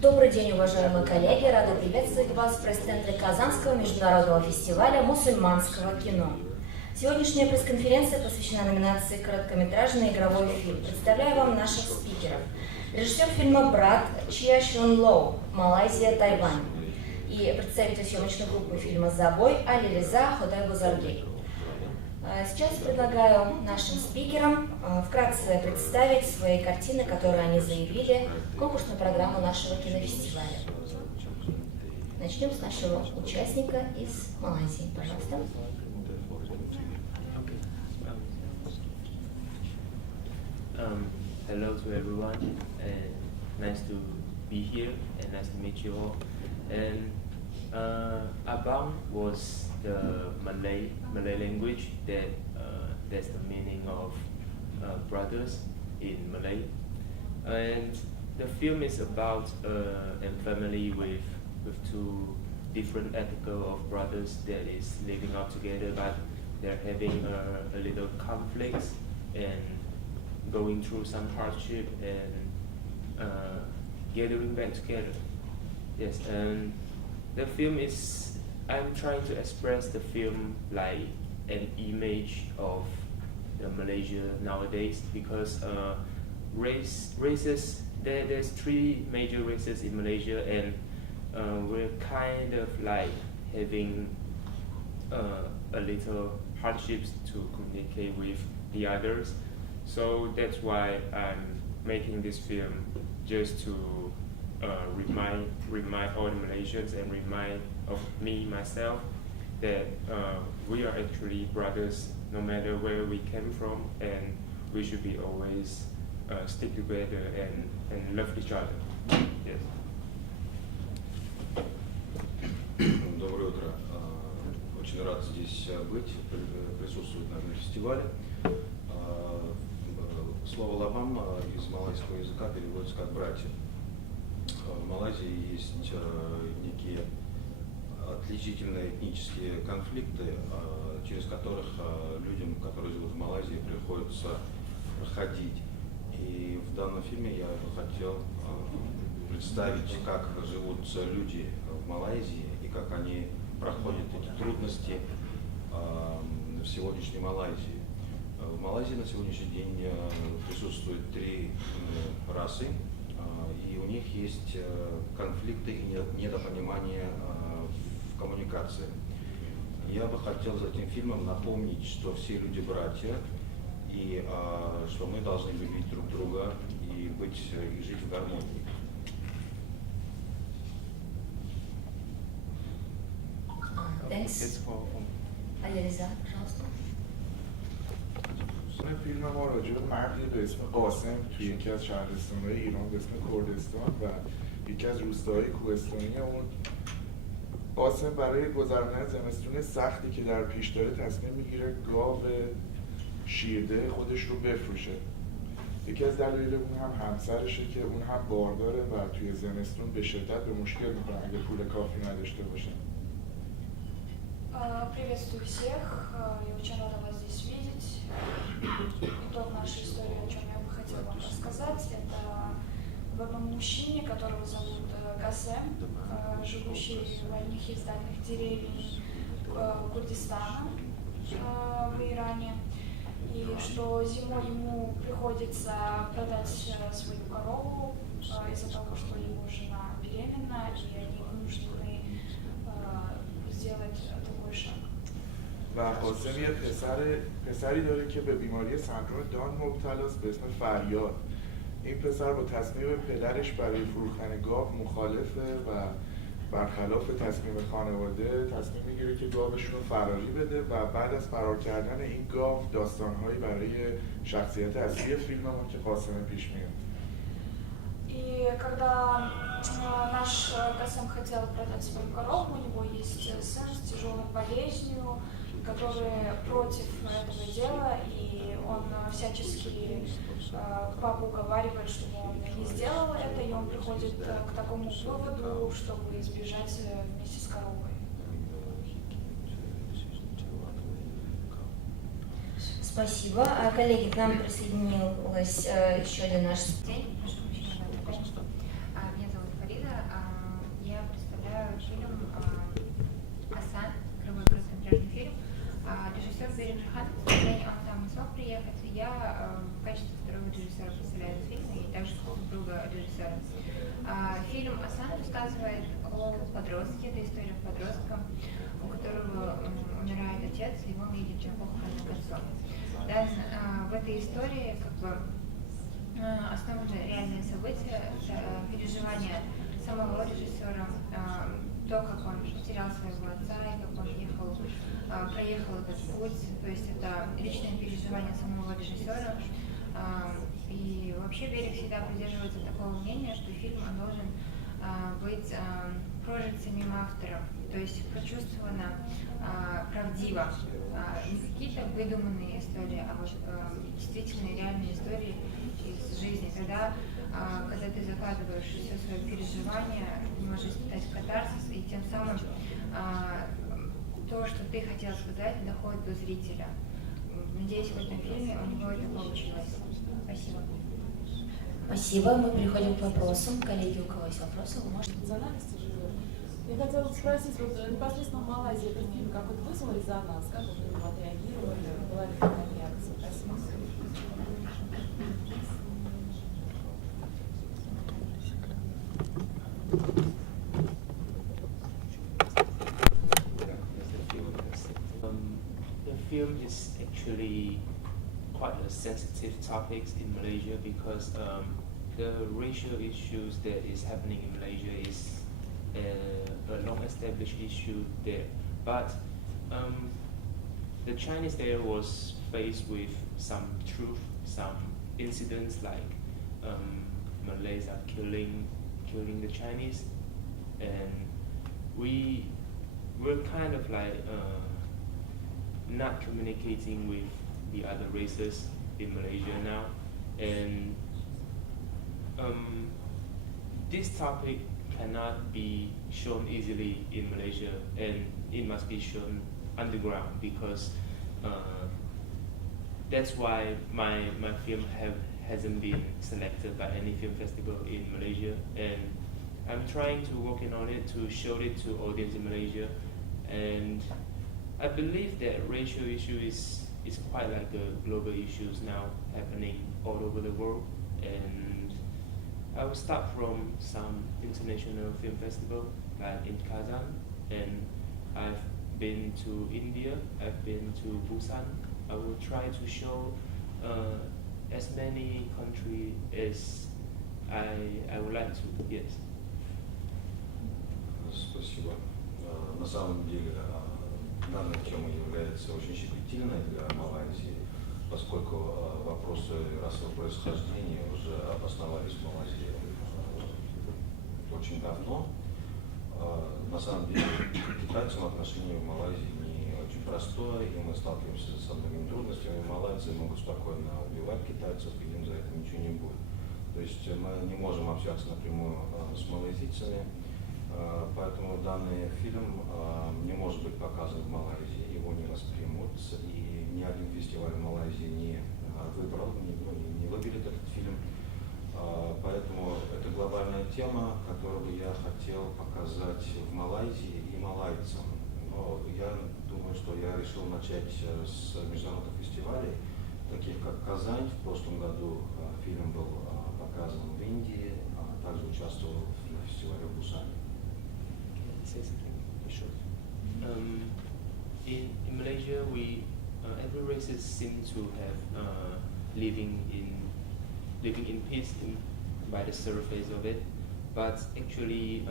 Добрый день, уважаемые коллеги! Рада приветствовать вас в пресс-центре Казанского международного фестиваля мусульманского кино. Сегодняшняя пресс-конференция посвящена номинации «Короткометражный игровой фильм». Представляю вам наших спикеров. Режиссер фильма «Брат» Чия Шун Лоу, Малайзия, Тайвань. И представитель съемочной группы фильма «Забой» Али Риза Ходай Бузаргей. Сейчас предлагаю нашим спикерам вкратце представить свои картины, которые они заявили в конкурсную программу нашего кинофестиваля. Начнем с нашего участника из Малайзии. Пожалуйста. Hello to everyone, and nice to be here, and nice to meet you all. And Abang was the Malay language that's the meaning of brothers in Malay, and the film is about a family with two different ethical of brothers that is living out together, but they're having a little conflicts and going through some hardship and gathering back together. Yes, and the film is, I'm trying to express the film like an image of Malaysia nowadays, because races, there's three major races in Malaysia, and we're kind of like having a little hardships to communicate with the others. So that's why I'm making this film, just to remind all the Malaysians and remind of me, myself, that we are actually brothers no matter where we came from, and we should be always stick together and love each other. Yes. Доброе утро. Очень рад здесь быть, присутствовать на фестивале. Слово «лабам» из малайского языка переводится как «братья». В Малайзии есть некие отличительные этнические конфликты, через которых людям, которые живут в Малайзии, приходится проходить. И в данном фильме я бы хотел представить, как живут люди в Малайзии и как они проходят эти трудности в сегодняшней Малайзии. В Малайзии на сегодняшний день присутствуют три расы, и у них есть конфликты и недопонимание в коммуникации. Я бы хотел за этим фильмом напомнить, что все люди братья, и что мы должны любить друг друга и жить в гармонии. Thanks. Али Риза, пожалуйста. فیلم ما راجع به مردی به اسم قاسم توی یکی از شهرستان‌های ایران به اسم کردستان و یکی از روستاهای کوهستانی اون قاسم برای گذراندن زمستون سختی که در پیش داره تصمیم میگیره گاو شیرده خودش رو بفروشه. یکی از دلایل اون هم همسرشه که اون هم بارداره و توی زمستون به شدت به مشکل میخوره اگه پول کافی نداشته باشه. Приветствую всех, я очень рада вас здесь видеть. Итог нашей истории, о чем я бы хотела вам рассказать, это об одном мужчине, которого зовут Касем, живущий в одних из дальних деревень Курдистана в Иране. И что зимой ему приходится продать свою корову из-за того, что его жена беременна, и они вынуждены сделать такой шаг. و قاسم یه پسری داره که به بیماری سندروم دان مبتلاست به اسم فریاد. این پسر با تصمیم پدرش برای فروختن گاو مخالفه و برخلاف تصمیم خانواده تصمیم میگیره که گاوشون رو فراری بده و بعد از فرار کردن این گاو داستانهایی برای شخصیت اصلی فیلممون که قاسم پیش میاد. И когда наш Касем хотел продать свою корову, у него есть сын с тяжелой болезнью, который против этого дела, и он всячески папу уговаривает, чтобы он не сделал это, и он приходит к такому выводу, чтобы избежать вместе с коровой. Спасибо. Коллеги, к нам присоединилась еще один наш День. Меня зовут Фарида, режиссер Бережхан, к сожалению, он сам не смог приехать. Я в качестве второго режиссера представляю этот фильм и также друга режиссера. Фильм «Асан» рассказывает о подростке, это история подростка, у которого умирает отец, и он едет на похороны к отцу. В этой истории основаны реальные события, переживания самого режиссера, то, как он потерял своего отца и как он проехал этот путь, то есть это личное переживание самого режиссера. И вообще Берег всегда придерживается такого мнения, что фильм должен быть прожит самим автором, то есть прочувствовано правдиво, не какие-то выдуманные истории, а вот действительно реальные истории из жизни. Когда ты закладываешь все свои переживания, ты можешь испытать катарсис, и тем самым то, что ты хотел сказать, доходит до зрителя. Надеюсь, в этом фильме у него это получилось. Спасибо. Спасибо. Мы переходим к вопросам. Коллеги, у кого есть вопросы, вы можете... Резонансности живет. Я хотела спросить, вот непосредственно в Малайзии этот фильм какой-то вызвал резонанс, как вы на него отреагировали, была ли такая реакция? Спасибо. The film is actually quite a sensitive topic in Malaysia because the racial issues that is happening in Malaysia is a long-established issue there. But the Chinese there was faced with some truth, some incidents like Malays are killing the Chinese, and we're kind of like not communicating with the other races in Malaysia now, and this topic cannot be shown easily in Malaysia, and it must be shown underground because that's why my film hasn't been selected by any film festival in Malaysia, and I'm trying to working on it to show it to audience in Malaysia, and I believe that racial issue is quite like a global issues now happening all over the world, and I will start from some international film festival like in Kazan, and I've been to India, I've been to Busan. I will try to show as many countries as I would like to. Yes. Спасибо. На самом деле данная тема является очень щепетильной для Малайзии, поскольку вопросы расового происхождения уже обосновались в Малайзии очень давно. На самом деле китайцам отношение в Малайзии не очень простое, и мы сталкиваемся со многими трудностями. Малайцы могут спокойно убивать китайцев, и им за это ничего не будет. То есть мы не можем общаться напрямую с малайзийцами, поэтому данный фильм не может быть показан в Малайзии, его не воспримут, и ни один фестиваль в Малайзии не выбрал, не выберет этот фильм. Поэтому это глобальная тема, которую бы я хотел показать в Малайзии и малайцам. Но я думаю, что я решил начать с международных фестивалей, таких как Казань. В прошлом году фильм был показан в Индии, также участвовал на фестивале в Бусане. In Malaysia, every races seem to have living in peace by the surface of it, but actually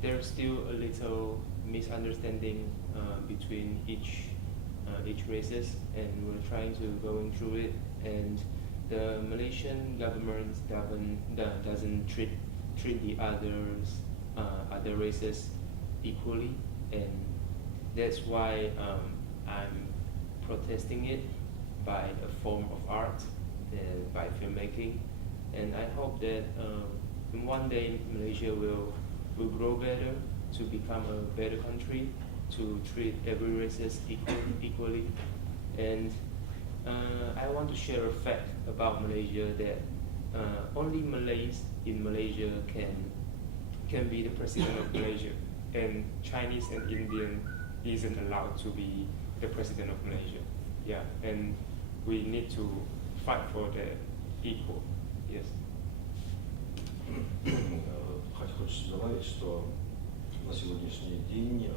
there's still a little misunderstanding between each races, and we're trying to going through it. And the Malaysian government doesn't treat the other races equally, and that's why I'm protesting it by a form of art, by filmmaking, and I hope that one day Malaysia will grow better, to become a better country, to treat every races equally. And I want to share a fact about Malaysia that only Malays in Malaysia can be the president of Malaysia, and Chinese and Indian isn't allowed to be the president of Malaysia. Yeah, and we need to fight for the equal. Yes. Хочется добавить, что на сегодняшний день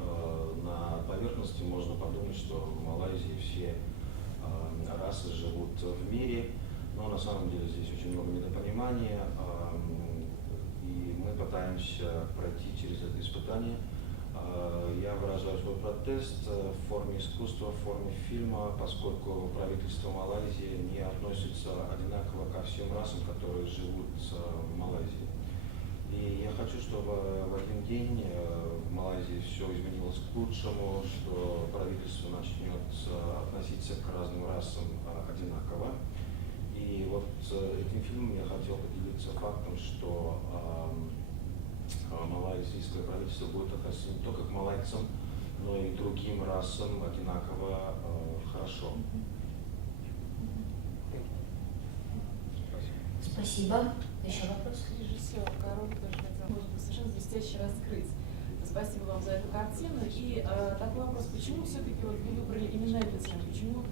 на поверхности можно подумать, что в Малайзии все расы живут в мире, но на самом деле здесь очень много недопонимания, и мы пытаемся пройти через это испытание. Я выражаю свой протест в форме искусства, в форме фильма, поскольку правительство Малайзии не относится одинаково ко всем расам, которые живут в Малайзии. И я хочу, чтобы в один день в Малайзии все изменилось к лучшему, что правительство начнет относиться к разным расам одинаково. И вот этим фильмом я хотел поделиться фактом, что малайзийское правительство будет относиться не только к малайцам, но и другим расам одинаково хорошо. Спасибо. Еще вопрос? Режиссер Король тоже хотел, может быть, совершенно блестяще раскрыть. Спасибо вам за эту картину. И такой вопрос, почему все-таки вот вы выбрали именно эту тему? Почему?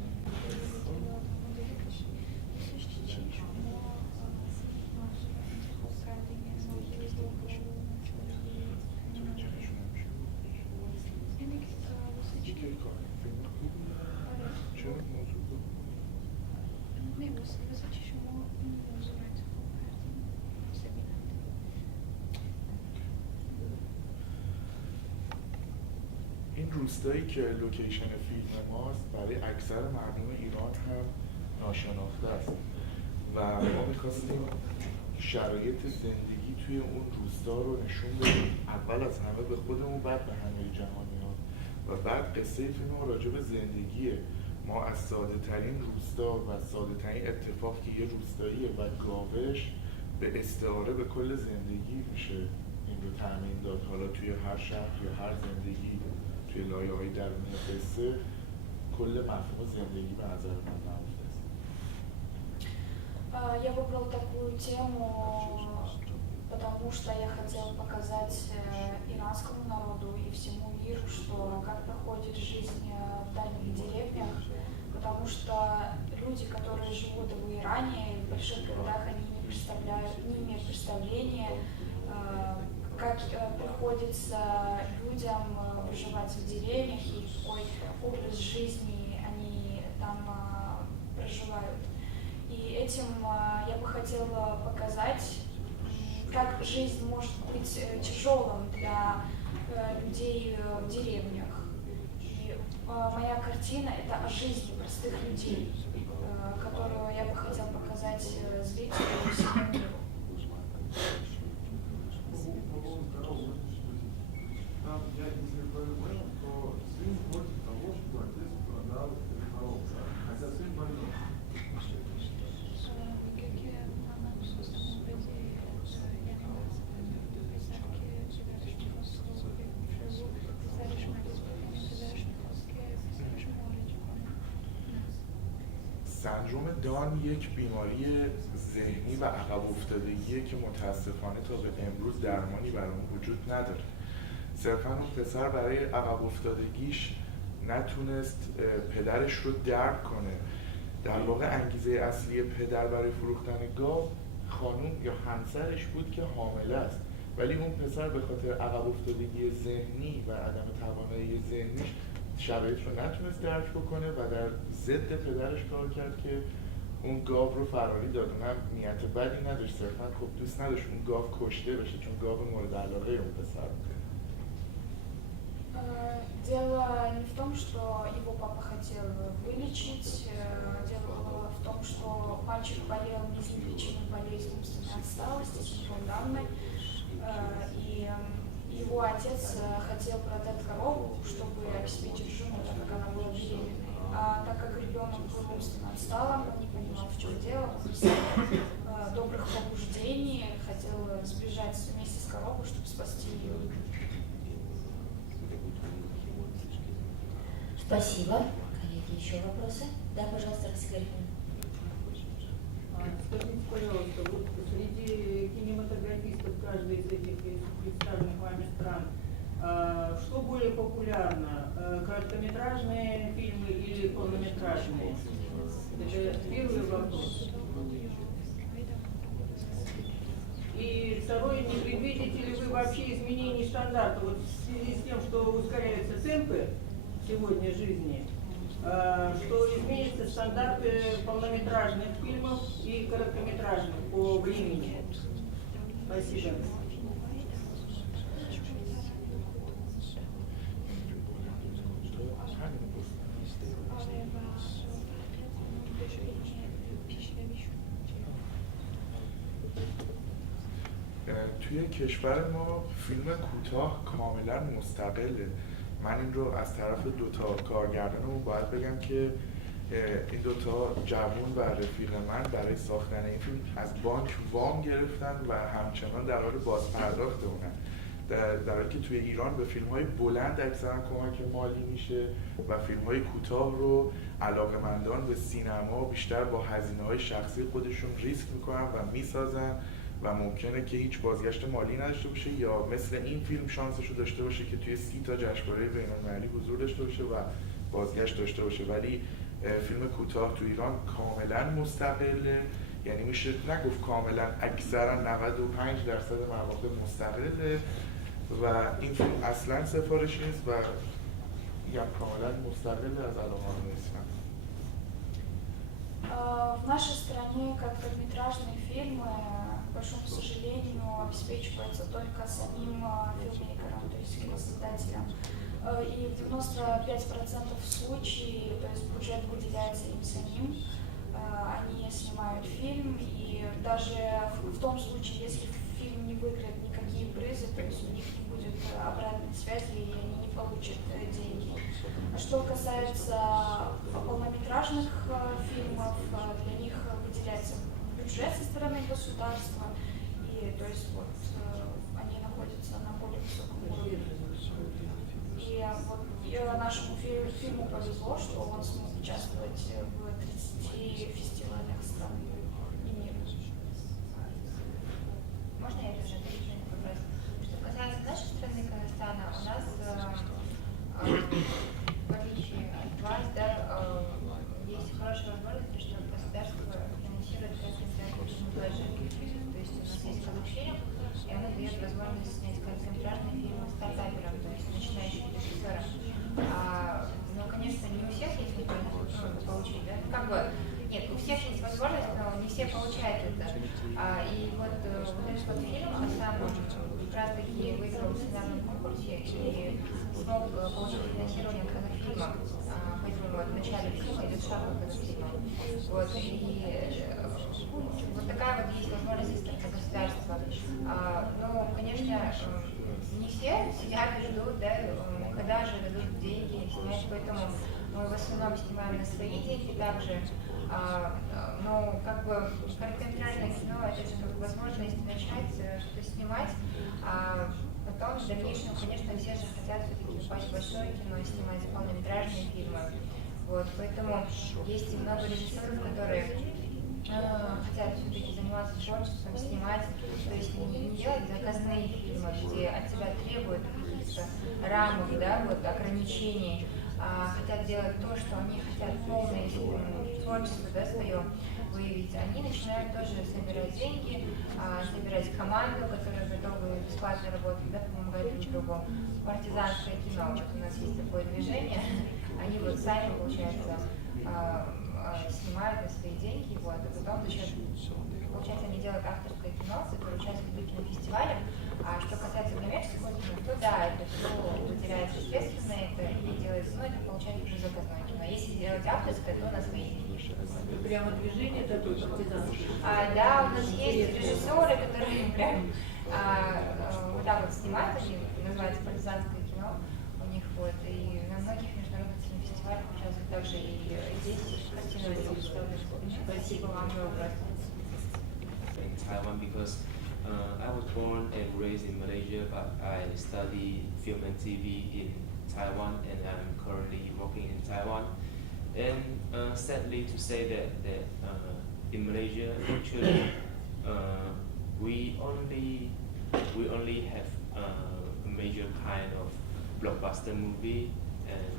این روستایی که لوکیشن فیلم ماست برای اکثر مردم ایران هم ناشناخته است و ما می‌خواستیم شرایط زندگی توی اون روستا رو نشون بدیم، اول از همه به خودمون، بعد به همه جهانیان. و بعد قصه فیلم ما راجع به زندگیه. ما از ساده ترین روستا و ساده ترین اتفاق که یه روستاییه و گاوش به استعاره به کل زندگی میشه این رو تأمین داد. حالا توی هر شهر یا هر زندگی توی لایه‌های درونی قصه کل مفهوم زندگی به نظر من نهفته است. Я выбрал такую тему, потому что я хотела показать иранскому народу и всему миру, что как проходит жизнь в дальних деревнях, потому что люди, которые живут в Иране, в больших городах, они не имеют представления, как приходится людям выживать в деревнях и какой образ жизни они там проживают. И этим я бы хотела показать, как жизнь может быть тяжелым для людей в деревнях. И моя картина — это о жизни простых людей, которую я бы хотела показать зрителям и всему миру. Я если понимаю, то сын против того, чтобы отец продал коров, хотя сын больной. سندروم دان یک بیماری ذهنی و عقب افتادگیه که متاسفانه تا به امروز درمانی برای اون وجود نداره. صرفا اون پسر برای عقب افتادگیش نتونست پدرش رو درک کنه. در واقع انگیزه اصلی پدر برای فروختن گاو خانوم یا همسرش بود که حامله است، ولی اون پسر به خاطر عقب افتادگی ذهنی و عدم توانایی ذهنیش شرایط رو نتونست درک بکنه و در ضد پدرش کار کرد که اون گاو رو فراری داد. اونم نیت بدی نداشت، صرفا خب دوست نداشت اون گاو کشته بشه چون گاو مورد علاقه اون پسر بود. Дело не в том, что его папа хотел вылечить, дело было в том, что мальчик болел неизлечимой болезнью умственной отсталости, синдром Дауна, и его отец хотел продать корову, чтобы обеспечить жену, так как она была беременной. А так как ребенок был умственно отсталым, он не понимал, в чем дело, он без добрых побуждений хотел сбежать вместе с коровой, чтобы спасти ее. Спасибо. Коллеги, еще вопросы? Да, пожалуйста, Алексей. Скажите, пожалуйста, вот среди кинематографистов каждой из этих представленных вами стран Что более популярно, короткометражные фильмы или полнометражные? Это первый вопрос. И второй, не предвидите ли вы вообще изменений стандарта вот в связи с тем, что ускоряются темпы сегодня жизни, что изменятся стандарты полнометражных фильмов и короткометражных по времени? Спасибо. توی کشور ما فیلم کوتاه کاملا مستقله. من این رو از طرف دوتا کارگردانمون باید بگم که این دوتا جوون و رفیق من برای ساختن این فیلم از بانک وام گرفتن و همچنان در حال بازپرداخت اونن، در حالی که توی ایران به فیلم‌های بلند اکثرا کمک مالی میشه و فیلم‌های کوتاه رو علاقه‌مندان به سینما بیشتر با هزینه‌های شخصی خودشون ریسک میکنن و میسازن و ممکنه که هیچ بازگشت مالی نداشته باشه یا مثل این فیلم شانسش رو داشته باشه که توی 30 تا جشنواره بین‌المللی حضور داشته باشه و بازگشت داشته باشه. ولی فیلم کوتاه تو ایران کاملا مستقله، یعنی میشه نگفت کاملا، اکثرا 95% مواقع مستقله و این فیلم اصلا سفارشی نیست و میگم کاملا مستقل از علاقه‌های اسلام. В нашей стране короткометражные фильмы, к большому сожалению, обеспечиваются только самим филммейкером, то есть киносоздателем. И в 95% случаев, то есть бюджет выделяется им самим, они снимают фильм, и даже в том случае, если фильм не выиграет никакие призы, то есть у них не будет обратной связи, и они не получат деньги. Что касается полнометражных фильмов, для них выделяется бюджет со стороны государства, и то есть вот они находятся на более высоком уровне. И вот нашему фильму повезло, что он смог участвовать в 30 фестивалях страны и мира. Можно я тоже отвечу на этот вопрос? Что касается нашей страны, Казахстана, у нас, в отличие от вас, да, есть хорошая возможность, что государство финансирует короткометражные фильмы. То есть у нас есть продукт-фильм, и оно дает возможность снять короткометражные фильмы стартаперам, то есть начинающим режиссерам. Но, конечно, не у всех есть возможность получить, да? Как бы, нет, у всех есть возможность, но не все получают это. И вот этот вот фильм сам как раз таки выиграл в сценарном конкурсе и смог получить финансирование от Казахфильма. Поэтому вот в начале фильма идет шаг от Казахфильма. Вот, и вот такая вот есть возможность для государства. Но, конечно, не все сидят и ждут, да, когда же дадут деньги снять, поэтому мы в основном снимаем на свои деньги также. Но как бы короткометражное кино — это же возможность начать что-то снимать, а потом в дальнейшем, конечно, все же хотят все-таки попасть в большое кино, снимать полнометражные фильмы. Вот, поэтому есть много режиссеров, которые хотят все-таки заниматься творчеством, снимать, то есть не делать заказные фильмы, где от тебя требуют каких-то рамок, да, вот, ограничений, хотят делать то, что они хотят, полное творчество, да, свое выявить. Они начинают тоже собирать деньги, собирать команду, которая готова бесплатно работать, да, помогать друг другу. Партизанское кино, вот у нас есть такое движение, они вот сами, получается, снимают на свои деньги, вот, а потом получается, они делают авторское кино, которое участвует в кинофестивалях. А что касается коммерческого кино, то да, это все выделяется средства на это и делается, ну, это получается уже заказное кино. Если делать авторское, то на свои деньги. Прямо движение такое партизанское? Да, у нас есть режиссеры, которые прям вот так вот снимают, они называются партизанское кино у них, вот, и на многих международных кинофестивалях участвуют также и здесь картины выставляют. Спасибо вам за вопрос. In Taiwan, because I was born and raised in Malaysia, but I study film and TV in Taiwan, and I'm currently working in Taiwan. And sadly to say that in Malaysia, actually, we only have major kind of blockbuster movie and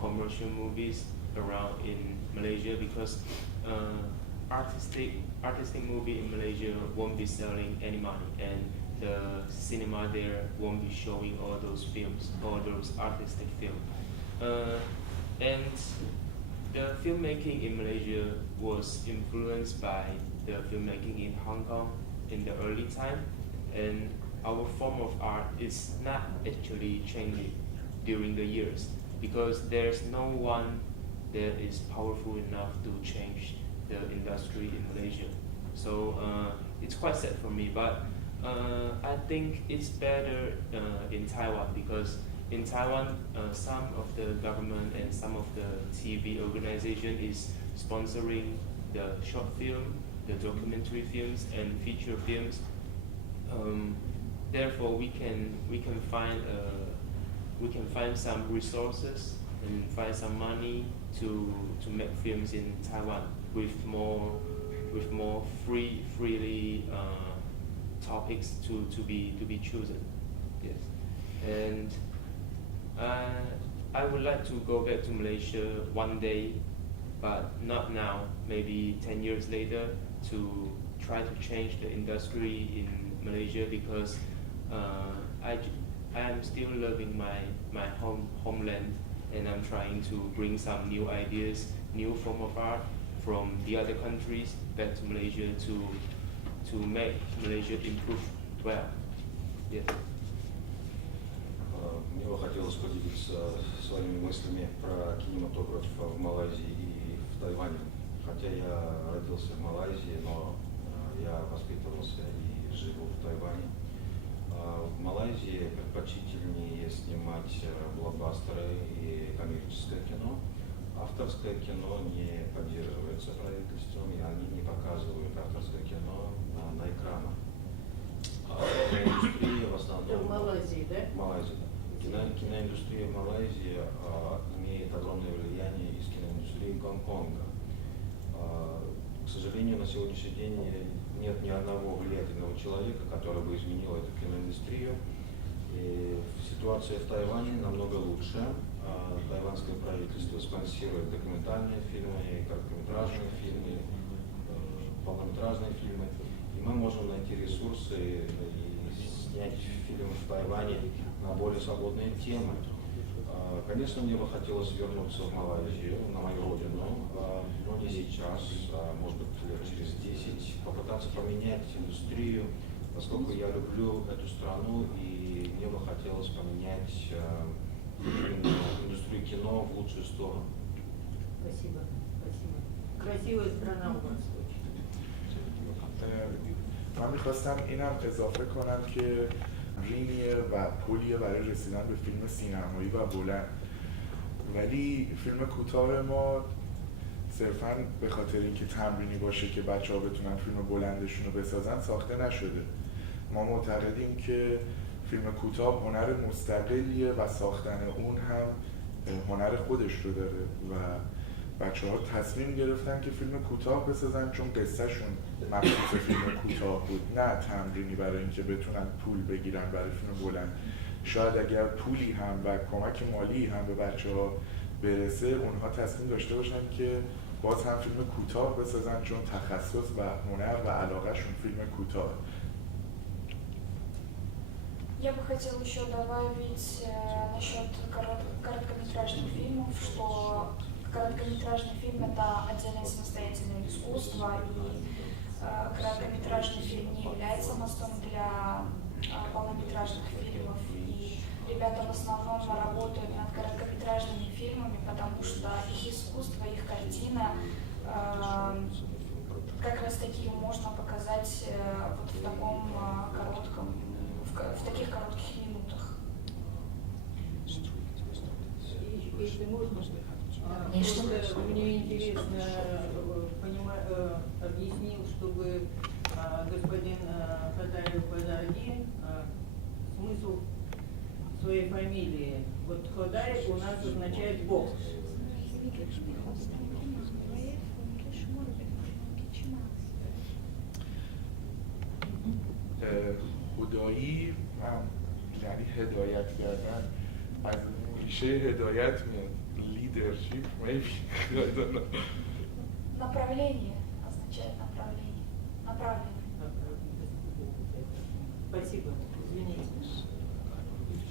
commercial movies around in Malaysia, because artistic movie in Malaysia won't be selling any money, and the cinema there won't be showing all those films, all those artistic films. And the filmmaking in Malaysia was influenced by the filmmaking in Hong Kong in the early time, and our form of art is not actually changing during the years, because there's no one that is powerful enough to change the industry in Malaysia. So it's quite sad for me, but I think it's better in Taiwan, because in Taiwan some of the government and some of the TV organization is sponsoring the short film, the documentary films and feature films. Therefore, we can find some resources and find some money to make films in Taiwan with more freely topics to be chosen. Yes, and I would like to go back to Malaysia one day, but not now. Maybe 10 years later, to try to change the industry in Malaysia, because I am still loving my homeland, and I'm trying to bring some new ideas, new form of art from the other countries back to Malaysia to make Malaysia improve well. Yes. Мне бы хотелось поделиться своими мыслями про кинематограф в Малайзии и в Тайване. Хотя я родился в Малайзии, но я воспитывался и живу в Тайване. В Малайзии предпочтительнее снимать блокбастеры и коммерческое кино. Авторское кино не поддерживается правительством, и они не показывают авторское кино на экранах. Киноиндустрия в основном... Это в Малайзии, да? В Малайзии, да. Киноиндустрия в Малайзии имеет огромное влияние из киноиндустрии Гонконга. К сожалению, на сегодняшний день нет ни одного влиятельного человека, который бы изменил эту киноиндустрию. И ситуация в Тайване намного лучше. Тайванское правительство спонсирует документальные фильмы, короткометражные фильмы, полнометражные фильмы. И мы можем найти ресурсы и снять фильмы в Тайване на более свободные темы. Конечно, мне бы хотелось вернуться в Малайзию, на мою родину, но не сейчас, может быть, лет через 10, попытаться поменять индустрию, поскольку я люблю эту страну, и мне бы хотелось поменять индустрию кино в лучшую сторону. Спасибо, спасибо. Красивая страна у вас очень. من میخواستم اینم اضافه کنم که تمرینیه و پلیه برای رسیدن به فیلم سینمایی و بلند، ولی فیلم کوتاه ما صرفاً به خاطر اینکه تمرینی باشه که بچه‌ها بتونن فیلم بلندشون رو بسازن ساخته نشده. ما معتقدیم که فیلم کوتاه هنر مستقلیه و ساختن اون هم هنر خودش رو داره و بچه‌ها تصمیم گرفتن که فیلم کوتاه بسازن چون قصه‌شون مخصوص فیلم کوتاه بود، نه تمرینی برای اینکه بتونن پول بگیرن برای فیلم بلند. شاید اگر پولی هم و کمک مالی هم به بچه‌ها برسه، اونها تصمیم داشته باشن که باز هم فیلم کوتاه بسازن چون تخصص و هنر و علاقه‌شون فیلم کوتاه. Я бы хотела еще добавить насчет короткометражных фильмов, что короткометражный фильм — это отдельное самостоятельное искусство, и короткометражный фильм не является мостом для полнометражных фильмов. И ребята в основном работают над короткометражными фильмами, потому что их искусство, их картина как раз таки можно показать вот в таком коротком, в таких коротких минутах. Если можно, мне интересно, объяснил, чтобы господин Хадаев Бадарди смысл своей фамилии. Вот Хадаев у нас означает Бог. خدایی یعنی هدایت کردن از ریشه هدایت میاد leadership maybe I don't know. Направление означает направление. Направленный. Спасибо. Извините.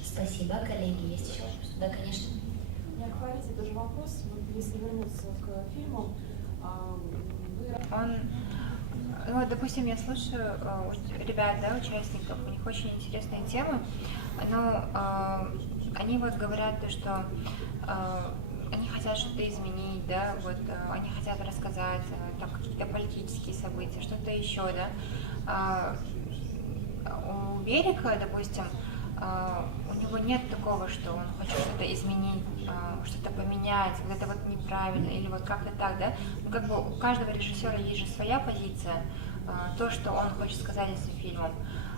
Спасибо, коллеги. Есть еще вопросы? Да, конечно. Не говорите, тоже вопрос, вот если вернуться к фильмам, Ну, допустим, я слушаю ребят, да, участников, у них очень интересные темы, но они вот говорят, что они хотят что-то изменить, да, вот они хотят рассказать там какие-то политические события, что-то еще, да. У Берика, допустим, у него нет такого, что он хочет что-то изменить, что-то поменять, вот это вот неправильно, или вот как-то так, да? Ну, как бы у каждого режиссера есть же своя позиция, то, что он хочет сказать этим фильмом.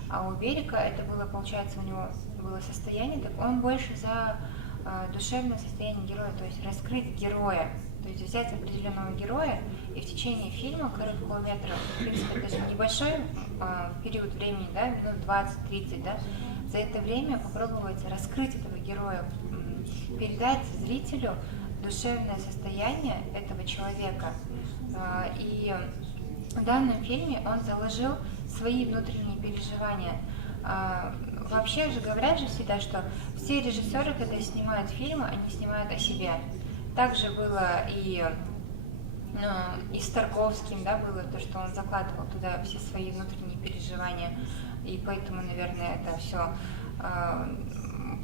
А у Берика это было, получается, у него было состояние, так он больше за душевное состояние героя, то есть раскрыть героя, то есть взять определенного героя и в течение фильма короткого метра, в принципе, это же небольшой период времени, да, минут 20-30, да, за это время попробовать раскрыть этого героя, передать зрителю душевное состояние этого человека. И в данном фильме он заложил свои внутренние переживания. Вообще же говорят же всегда, что все режиссеры, когда снимают фильмы, они снимают о себе. Также было и с Тарковским, да, было то, что он закладывал туда все свои внутренние переживания, и поэтому, наверное, это все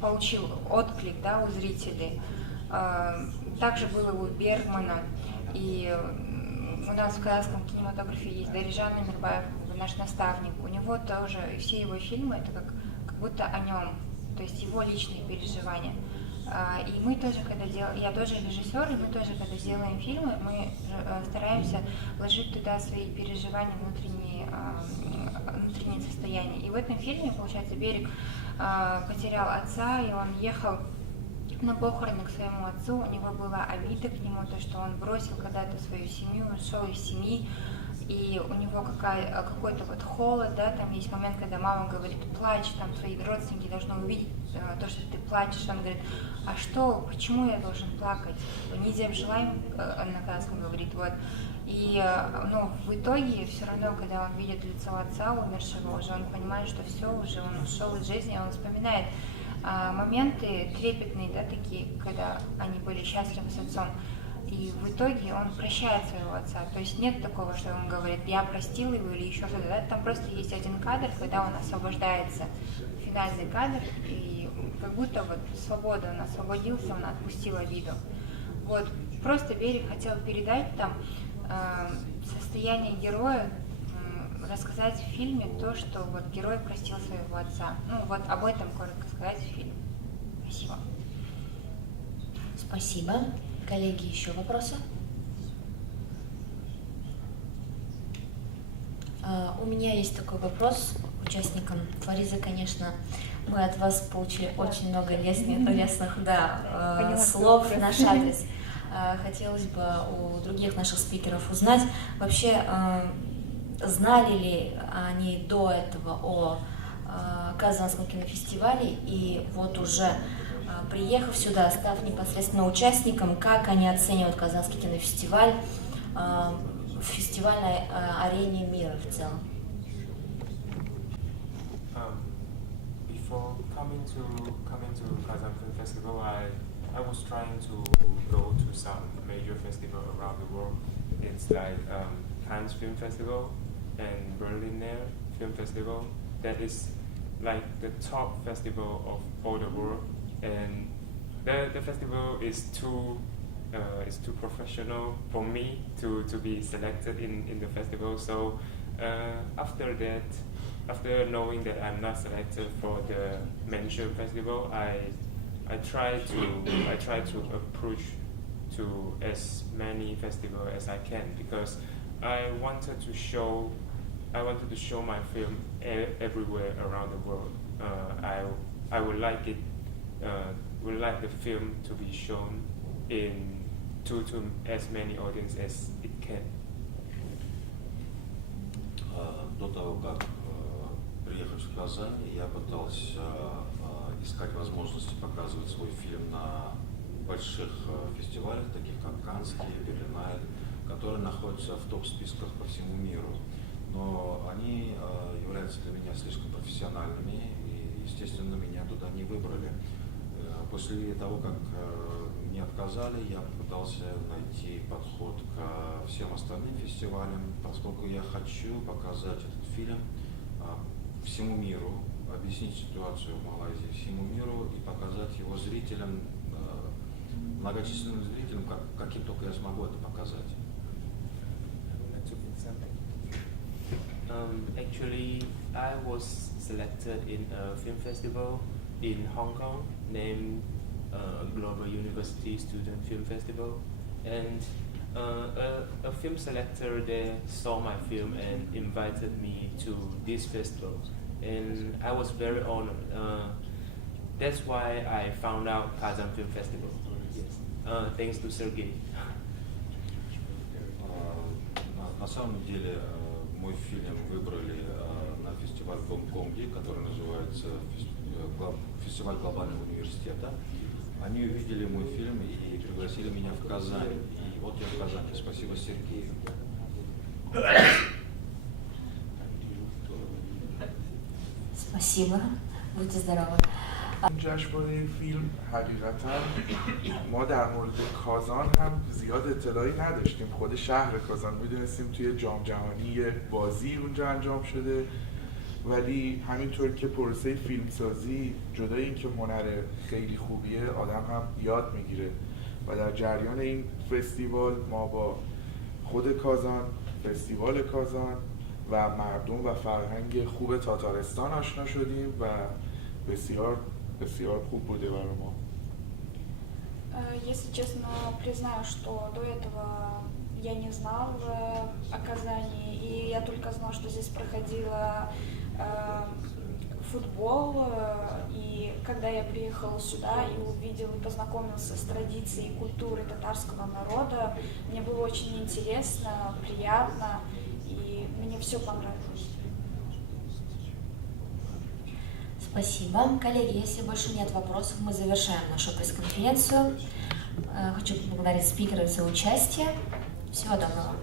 получил отклик, да, у зрителей. Также было у Бергмана, и у нас в казахском кинематографе есть Дарижан Амирбаев, наш наставник. У него тоже все его фильмы это как будто о нем, то есть его личные переживания. И мы тоже, когда делаем, я тоже режиссер, и мы тоже, когда делаем фильмы, мы стараемся вложить туда свои переживания, внутренние состояния. И в этом фильме, получается, Берик потерял отца, и он ехал на похороны к своему отцу, у него была обида к нему, то, что он бросил когда-то свою семью, ушел из семьи, и у него какой-то вот холод, да, там есть момент, когда мама говорит, плачь, там твои родственники должны увидеть то, что ты плачешь, он говорит, а что, почему я должен плакать, нельзя желаем, на казахском говорит, вот, и, ну, в итоге, все равно, когда он видит лицо отца умершего, уже он понимает, что все, уже он ушел из жизни, он вспоминает моменты трепетные, да, такие, когда они были счастливы с отцом. И в итоге он прощает своего отца. То есть нет такого, что он говорит, я простил его или еще что-то. Да? Там просто есть один кадр, когда он освобождается, финальный кадр, и как будто вот свобода, он освободился, он отпустил обиду. Вот, просто Берик хотел передать там состояние героя, рассказать в фильме то, что вот герой простил своего отца. Ну вот об этом коротко сказать в фильме. Спасибо. Спасибо. Коллеги, еще вопросы? У меня есть такой вопрос к участникам. Фариза, конечно, мы от вас получили очень много лестных слов в наш адрес. Хотелось бы у других наших спикеров узнать, вообще, знали ли они до этого о Казанском кинофестивале, и вот уже приехав сюда, став непосредственно участником, как они оценивают Казанский кинофестиваль в фестивальной арене мира в целом? Before coming to Kazan Film Festival, I was trying to go to some major festival around the world. It's like Cannes Film Festival and Berliner Film Festival. That is like the top festival of all the world, and the festival is too professional for me to be selected in the festival. So after that, after knowing that I'm not selected for the mentioned festival, I try to approach to as many festivals as I can, because I wanted to show my film everywhere around the world. I would like the film to be shown to as many audience as it can. До того, как приехать в Казань, я пытался искать возможности показывать свой фильм на больших фестивалях, таких как Каннский, Берлиналь, которые находятся в топ-списках по всему миру. Но они являются для меня слишком профессиональными, и, естественно, меня туда не выбрали. После того, как мне отказали, я попытался найти подход ко всем остальным фестивалям, поскольку я хочу показать этот фильм всему миру, объяснить ситуацию в Малайзии всему миру и показать его зрителям, многочисленным зрителям, каким только я смогу это показать. Actually, I was selected in a film festival in Hong Kong named Global University Student Film Festival, and a film selector there saw my film and invited me to this festival, and I was very honored. That's why I found out Kazan Film Festival. Yes, thanks to Sergey. На самом деле мой фильм выбрали на фестиваль в Гонконге, который называется фестиваль глобального университета. Они увидели мой фильм и пригласили меня в Казань. И вот я в Казани. Спасибо Сергею. Спасибо. Будьте здоровы. جشنواره فیلم حقیقتا ما در مورد کازان هم زیاد اطلاعی نداشتیم. خود شهر کازان میدونستیم توی جام جهانی بازی اونجا انجام شده، ولی همینطور که پروسه فیلمسازی جدای این که هنر خیلی خوبیه آدم هم یاد میگیره و در جریان این فستیوال ما با خود کازان، فستیوال کازان و مردم و فرهنگ خوب تاتارستان آشنا شدیم و بسیار خوب بوده برای ما. Если честно, признаю, что до этого я не знал о Казани, и я только знал, что здесь проходила футбол, и когда я приехал сюда и увидел и познакомился с традицией и культурой татарского народа, мне было очень интересно, приятно, и мне все понравилось. Спасибо. Коллеги, если больше нет вопросов, мы завершаем нашу пресс-конференцию. Хочу поблагодарить спикеров за участие. Всего доброго.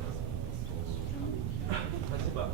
Спасибо.